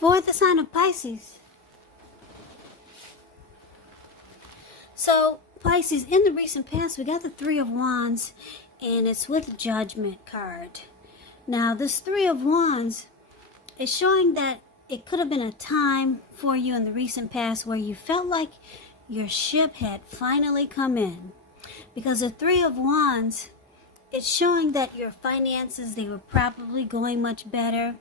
for the sign of Pisces. So, Pisces, in the recent past, we got the Three of Wands, and it's with the Judgment card. Now, this Three of Wands is showing that it could have been a time for you in the recent past where you felt like your ship had finally come in. Because the Three of Wands, it's showing that your finances, they were probably going much better.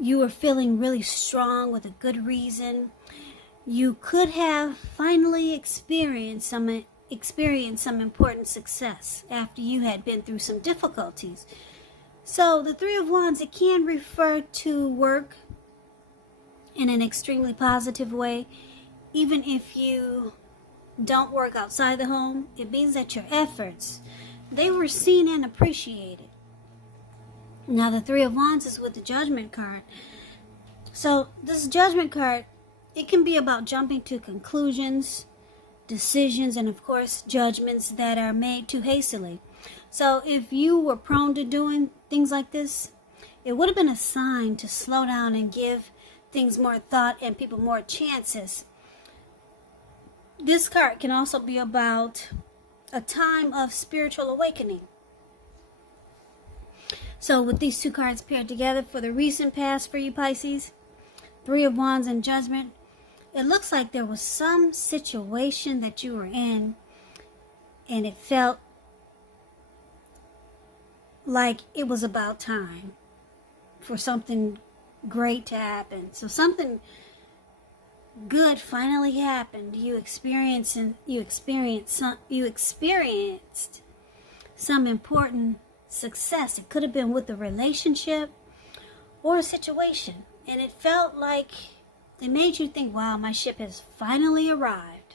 You were feeling really strong with a good reason. You could have finally experienced some important success after you had been through some difficulties. So the Three of Wands, it can refer to work in an extremely positive way. Even if you don't work outside the home, it means that your efforts, they were seen and appreciated. Now the Three of Wands is with the Judgment card. So this Judgment card, it can be about jumping to conclusions, decisions, and of course judgments that are made too hastily. So if you were prone to doing things like this, it would have been a sign to slow down and give things more thought and people more chances. This card can also be about a time of spiritual awakening. So with these two cards paired together for the recent past for you Pisces, Three of Wands and Judgment, it looks like there was some situation that you were in and it felt like it was about time for something great to happen. So something good finally happened. You experienced some important success. It could have been with a relationship or a situation, and it felt like it made you think, wow, my ship has finally arrived.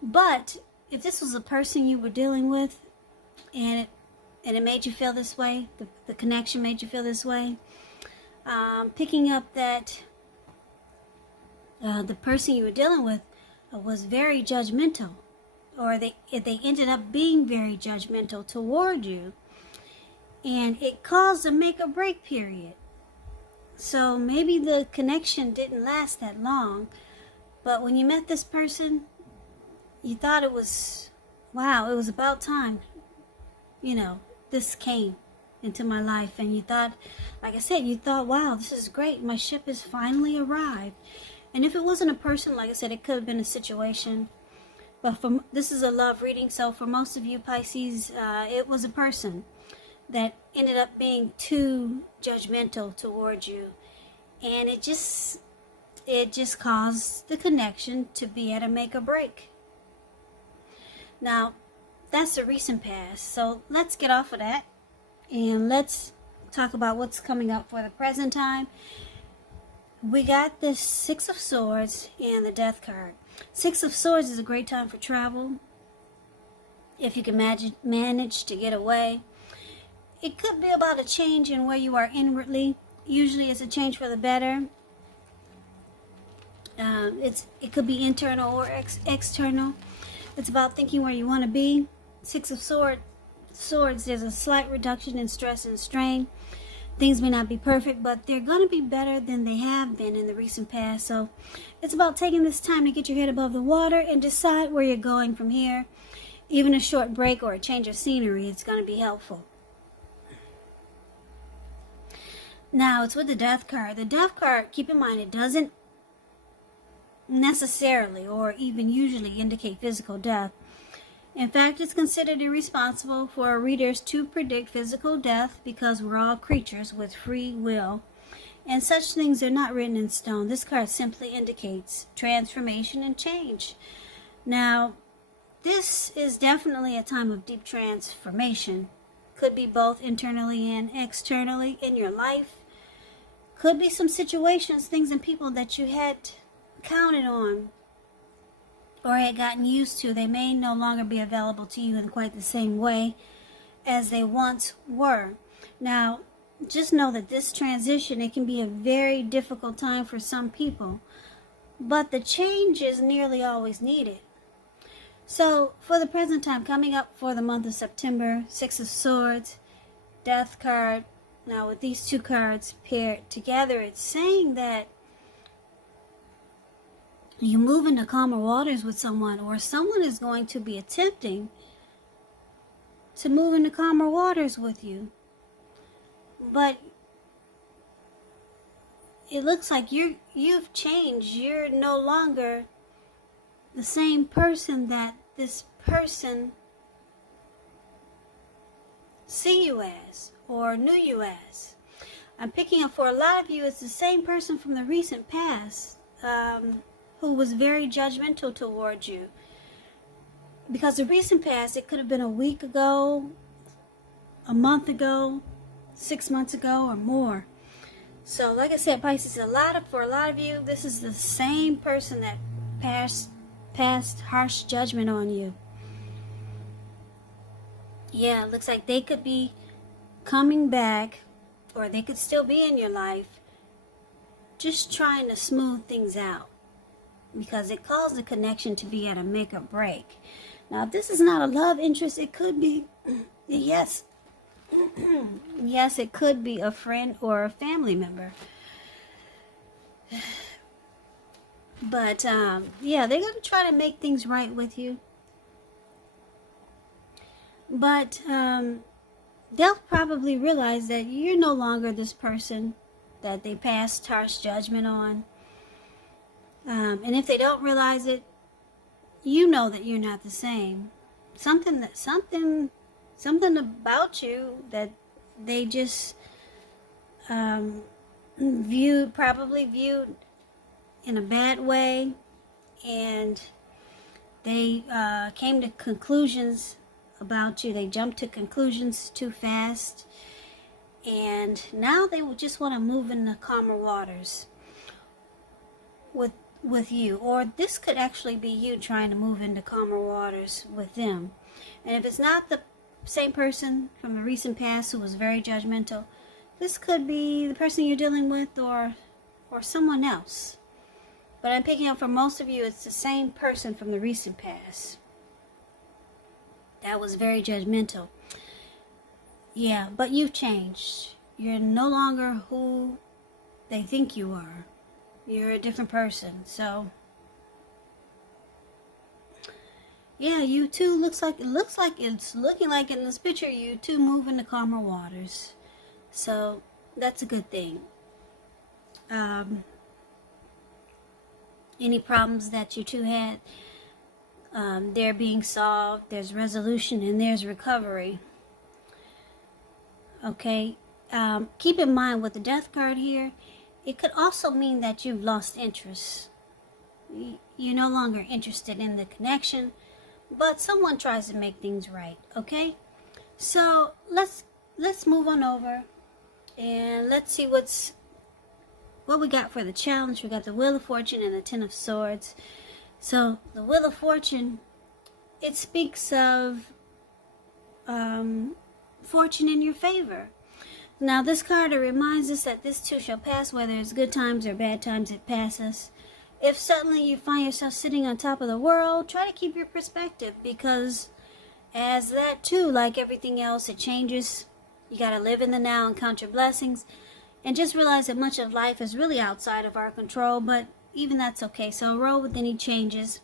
But if this was a person you were dealing with and it made you feel this way, the connection made you feel this way, picking up that the person you were dealing with was very judgmental, or they ended up being very judgmental toward you, and it caused a make or break period. So maybe the connection didn't last that long, but when you met this person, you thought it was, wow, it was about time. This came into my life, and you thought, like I said, you thought, wow, this is great. My ship has finally arrived. And if it wasn't a person, like I said, it could have been a situation. But this is a love reading, so for most of you Pisces, it was a person that ended up being too judgmental towards you, and it just caused the connection to be at a make or break. Now that's the recent past, so let's get off of that and let's talk about what's coming up for the present time. We got this Six of Swords and the Death card. Six of Swords is a great time for travel if you can manage to get away. It could be about a change in where you are inwardly. Usually it's a change for the better. It could be internal or external. It's about thinking where you want to be. Six of Swords, there's a slight reduction in stress and strain. Things may not be perfect, but they're going to be better than they have been in the recent past. So it's about taking this time to get your head above the water and decide where you're going from here. Even a short break or a change of scenery, it's going to be helpful. Now, it's with the Death card. The Death card, keep in mind, it doesn't necessarily or even usually indicate physical death. In fact, it's considered irresponsible for readers to predict physical death because we're all creatures with free will, and such things are not written in stone. This card simply indicates transformation and change. Now, this is definitely a time of deep transformation. Could be both internally and externally in your life. Could be some situations, things and people that you had counted on or had gotten used to. They may no longer be available to you in quite the same way as they once were. Now, just know that this transition, it can be a very difficult time for some people, but the change is nearly always needed. So, for the present time, coming up for the month of September, Six of Swords, Death card, Now with these two cards paired together, it's saying that you move into calmer waters with someone, or someone is going to be attempting to move into calmer waters with you. But it looks like you've changed. You're no longer the same person that this person see you as or knew you as. I'm picking up for a lot of you, it's the same person from the recent past who was very judgmental towards you. Because the recent past, it could have been a week ago, a month ago, 6 months ago, or more. So like I said, Pisces, for a lot of you, this is the same person that passed harsh judgment on you. Yeah, it looks like they could be coming back, or they could still be in your life, just trying to smooth things out, because it caused the connection to be at a make or break. Now, if this is not a love interest, it could be, yes, yes, it could be a friend or a family member. But, yeah, they're going to try to make things right with you. But, they'll probably realize that you're no longer this person that they passed harsh judgment on. And if they don't realize it, you know that you're not the same. Something about you that they just probably viewed in a bad way, and they came to conclusions about you. They jumped to conclusions too fast, and now they would just want to move into calmer waters with you. Or this could actually be you trying to move into calmer waters with them. And if it's not the same person from the recent past who was very judgmental, this could be the person you're dealing with, or someone else. But I'm picking up for most of you, it's the same person from the recent past that was very judgmental. Yeah, but you've changed. You're no longer who they think you are. You're a different person. So, yeah, you two it's looking like in this picture, you two move into calmer waters. So, that's a good thing. Any problems that you two had, they're being solved. There's resolution and there's recovery. Okay, keep in mind with the Death card here, it could also mean that you've lost interest. You're no longer interested in the connection, but someone tries to make things right. Okay, so let's move on over and let's see what we got for the challenge. We got the Wheel of Fortune and the Ten of Swords. So the Wheel of Fortune, it speaks of fortune in your favor. Now this card, it reminds us that this too shall pass. Whether it's good times or bad times, it passes. If suddenly you find yourself sitting on top of the world, try to keep your perspective, because as that too, like everything else, it changes. You got to live in the now and count your blessings, and just realize that much of life is really outside of our control, but even that's okay. So roll with any changes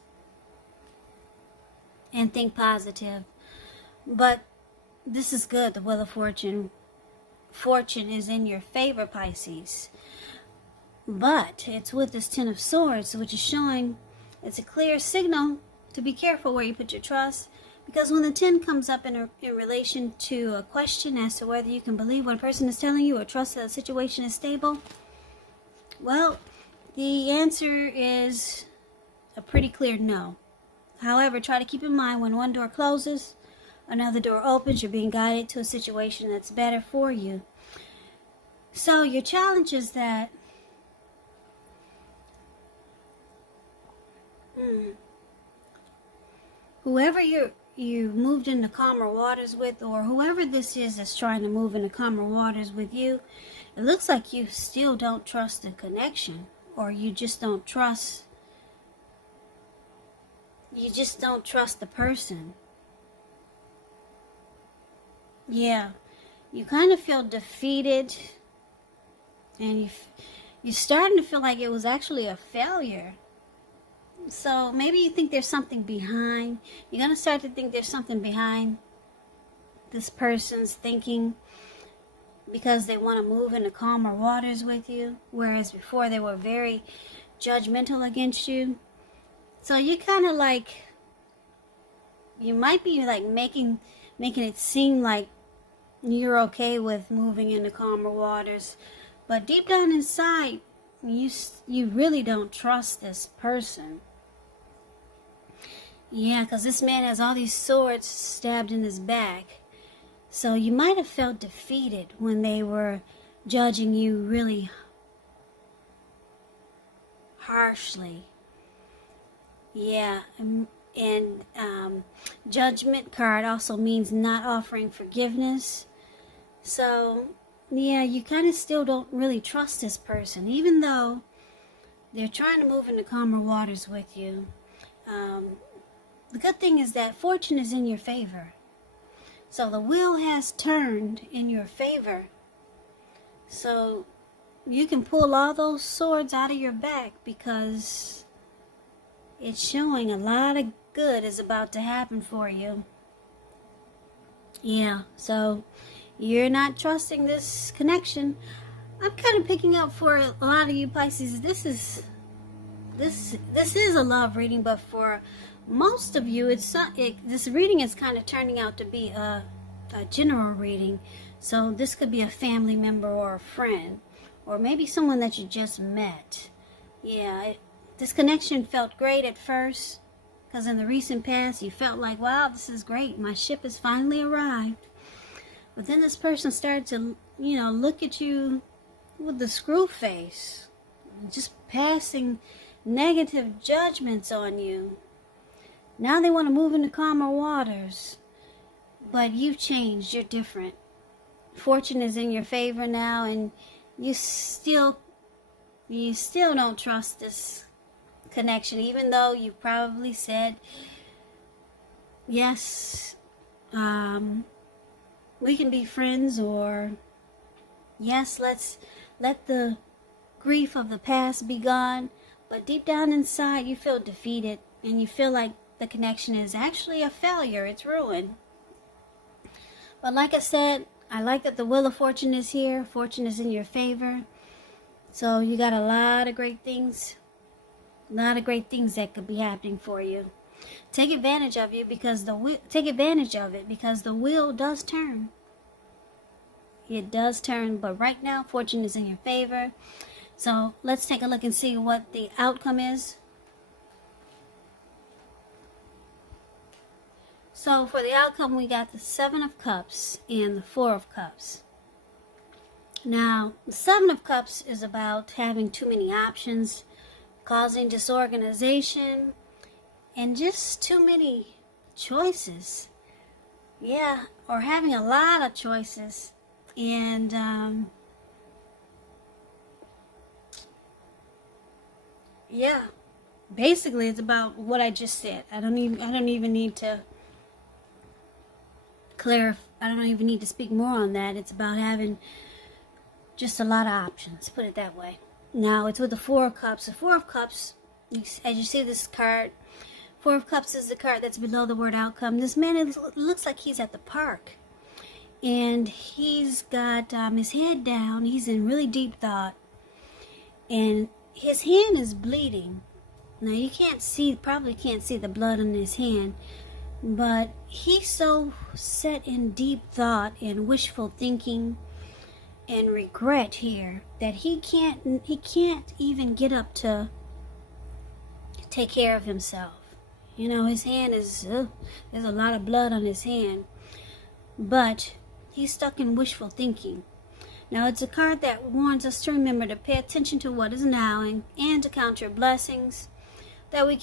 and think positive. But this is good, the Wheel of Fortune. Fortune is in your favor, Pisces. But it's with this Ten of Swords, which is showing it's a clear signal to be careful where you put your trust. Because when the 10 comes up in relation to a question as to whether you can believe what a person is telling you or trust that the situation is stable, well, the answer is a pretty clear no. However, try to keep in mind when one door closes, another door opens. You're being guided to a situation that's better for you. So your challenge is that whoever you moved into calmer waters with, or whoever this is that's trying to move into calmer waters with you, it looks like you still don't trust the connection, or you just don't trust the person. Yeah, you kind of feel defeated, and you're starting to feel like it was actually a failure. So maybe you think there's something behind. You're going to start to think there's something behind this person's thinking, because they want to move into calmer waters with you, whereas before they were very judgmental against you. So you kind of like, you might be like making it seem like you're okay with moving into calmer waters, but deep down inside, you really don't trust this person. Yeah, because this man has all these swords stabbed in his back. So you might have felt defeated when they were judging you really harshly. Yeah, and judgment card also means not offering forgiveness. So, yeah, you kind of still don't really trust this person, even though they're trying to move into calmer waters with you. The good thing is that fortune is in your favor. So the wheel has turned in your favor. So you can pull all those swords out of your back, because it's showing a lot of good is about to happen for you. Yeah, so you're not trusting this connection. I'm kind of picking up for a lot of you Pisces, this is a love reading, but for most of you, this reading is kind of turning out to be a general reading. So this could be a family member or a friend, or maybe someone that you just met. Yeah, this connection felt great at first, because in the recent past you felt like, wow, this is great, my ship has finally arrived. But then this person started to, look at you with the screw face, just passing negative judgments on you. Now they want to move into calmer waters, but you've changed, you're different. Fortune is in your favor now, and you still don't trust this connection, even though you probably said, yes, we can be friends, or yes, let's let the grief of the past be gone. But deep down inside, you feel defeated, and you feel like the connection is actually a failure. It's ruined. But like I said, I like that the Wheel of Fortune is here. Fortune is in your favor. So you got a lot of great things. A lot of great things that could be happening for you. Take advantage of it, because the wheel does turn. It does turn, but right now, fortune is in your favor. So let's take a look and see what the outcome is. So for the outcome, we got the 7 of Cups and the 4 of Cups. Now, the 7 of Cups is about having too many options, causing disorganization, and just too many choices. Yeah, or having a lot of choices. And, yeah, basically it's about what I just said. I don't even need to I don't even need to speak more on that. It's about having just a lot of options, put it that way. Now it's with the 4 of Cups. The 4 of Cups, as you see this card, 4 of Cups is the card that's below the word outcome. This man looks like he's at the park, and he's got his head down. He's in really deep thought, and his hand is bleeding. Now you probably can't see the blood on his hand, but he's so set in deep thought and wishful thinking and regret here that he can't even get up to take care of himself. His hand is there's a lot of blood on his hand, but he's stuck in wishful thinking. Now it's a card that warns us to remember to pay attention to what is now, and to count your blessings that we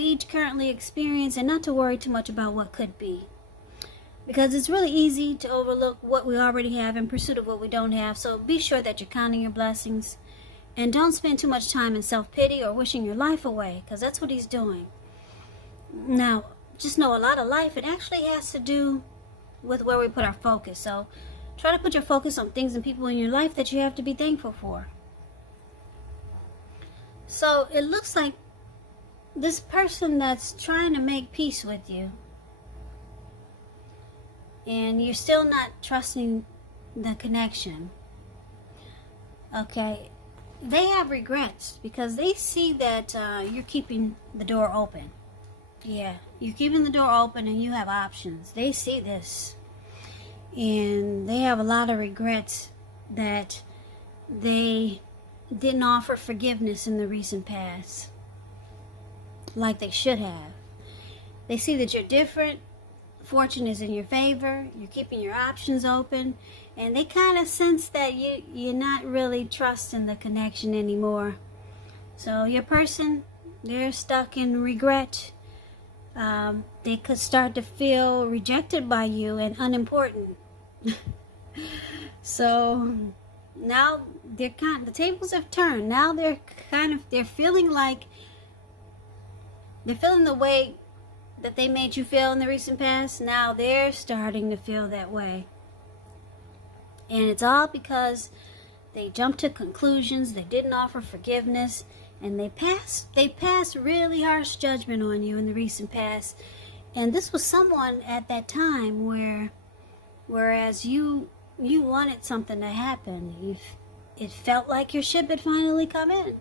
each currently experience, and not to worry too much about what could be. Because it's really easy to overlook what we already have in pursuit of what we don't have. So be sure that you're counting your blessings, and don't spend too much time in self-pity or wishing your life away, because that's what he's doing. Now, just know a lot of life, it actually has to do with where we put our focus. So Try to put your focus on things and people in your life that you have to be thankful for. So it looks like this person that's trying to make peace with you, and you're still not trusting the connection. Okay, they have regrets because they see that you're keeping the door open. Yeah, you're keeping the door open and you have options. They see this, and they have a lot of regrets that they didn't offer forgiveness in the recent past like they should have. They see that you're different. Fortune is in your favor. You're keeping your options open, and they kind of sense that you're not really trusting the connection anymore. So your person, they're stuck in regret. They could start to feel rejected by you and unimportant. So now the tables have turned. Now they're feeling like the way that they made you feel in the recent past. Now they're starting to feel that way. And it's all because they jumped to conclusions, they didn't offer forgiveness, and they passed really harsh judgment on you in the recent past. And this was someone at that time whereas you wanted something to happen. It felt like your ship had finally come in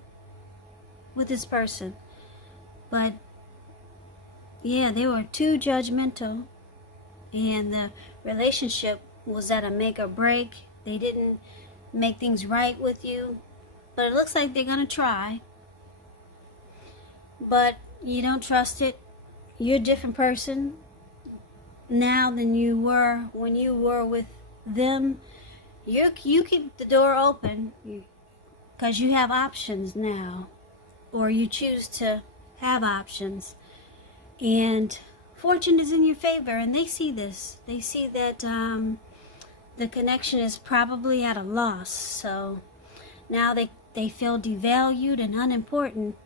with this person. But yeah, they were too judgmental, and the relationship was at a make or break. They didn't make things right with you, but it looks like they're gonna try. But you don't trust it. You're a different person now than you were when you were with them. You keep the door open because you have options now, or you choose to have options. And fortune is in your favor, and they see this. They see that the connection is probably at a loss. So now they feel devalued and unimportant,